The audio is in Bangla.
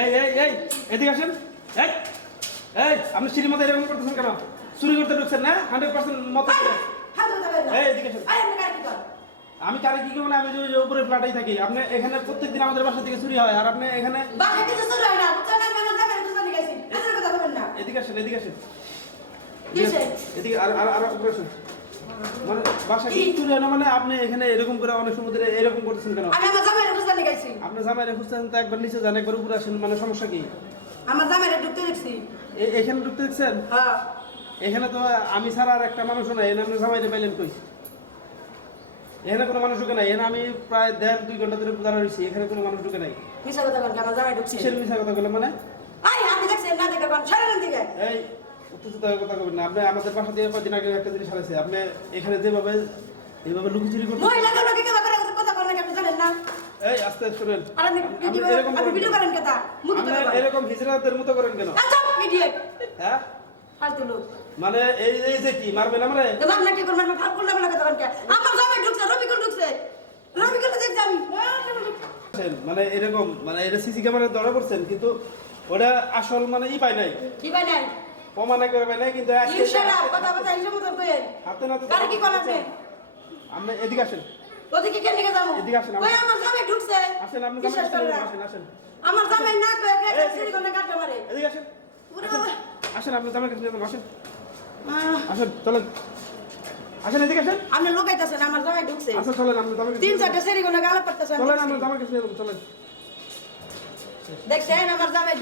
এই এই এই এদিকে আসেন। এই এই আপনি সিঁড়ির এরকম করতেছেন কেন? চুরি করতে ঢুকছেন না? হান্ড্রেড পার্সেন্ট মত এই, এদিকে আমি কারে কি করব না? আমি যে উপরে ফ্ল্যাটেই থাকি। আপনি এখানে প্রত্যেকদিন আমাদের বাসা থেকে চুরি হয় আর আপনি এখানে এদিকে আসেন এদিকে আসেন। এদিকে আর আর আর উপরে আসুন। মানে বাসা কি? চুরি হয় না মানে আপনি এখানে এরকম করে অনেক সময় ধরে এরকম করতেছেন কেন? আমি আমার জামাই বুঝতে গেছি আপনি জামাই রেখুছেন তো একবার নিচে যান একবার উপরে আসেন মানে সমস্যা কি? আমার জামাইরে ঢুকতে দেখছি। এখানে ঢুকতে দেখছেন? হ্যাঁ। এখানে তো আমি ছাড়া আর একটা মানুষ নাই এখানে আপনি জামাইরে পাইলেন কই? এখানে কোনো মানুষ ঢুকে নাই এখানে আমি প্রায় দেড় দুই ঘণ্টা ধরে দাঁড়া রয়েছি এখানে কোনো মানুষ ঢুকে নাই। মিশা কথা বলেন আমার জামাই ঢুকছে। কিসের মিশা কথা বলে মানে? আই আপনি দেখছেন না দেখে কোন? ছাড়েন দিকে। এই উত্তেজিত হয়ে কথা আপনি আমাদের বাসা দিয়ে কদিন আগে একটা জিনিস হারাইছে আপনি এখানে যেভাবে এইভাবে লুকিচুরি করতে মহিলা কেন কি কথা বলেন আপনি জানেন না? এই আস্তে শুনেন আর আপনি ভিডিও করেন কেতা এরকম হিজড়াদের মতো করেন কেন? আচ্ছা ভিডিও হ্যাঁ? ফালতু লোক। মানে এই এই যে কি মারবেন আমরা? তো মামলা কি করবেন ফালতু না বলা কথা কে? আমার ঢুকছে রবিকুল ঢুকছে। রবিকুল আমি। মানে এরকম মানে এটা সিসি ক্যামেরা ধরা পড়ছেন কিন্তু ওটা আসল মানে ই পাই নাই। কি ভাই নাই। প্রমাণ করে পাই নাই কিন্তু আজকে- কথা কথা মতন কইেন হাতে নাতে কারে কি আপনি আপনি এদিকে আসেন। ওদিকে কেন দিকে যাব? এদিকে আসেন, আমার জামাই ঢুকছে। আসেন আপনি বিশ্বাস। আসেন আসেন। আমার জামাই না সিঁড়ি কোনে কাটতে এদিকে আসেন। আসেন। আপনি জামাই কাছে যাবেন, আসেন। আসেন চলেন। আসেন এদিকে আসেন। আপনি লোকাইতেছেন আমার জামাই ঢুকছে। আচ্ছা চলেন আপনি জামাই তিন। চারটা সিঁড়ি কোনে গালা পড়তেছেন চলেন জামাই কাছে যাবেন চলেন। দেখছেন আমার জামাই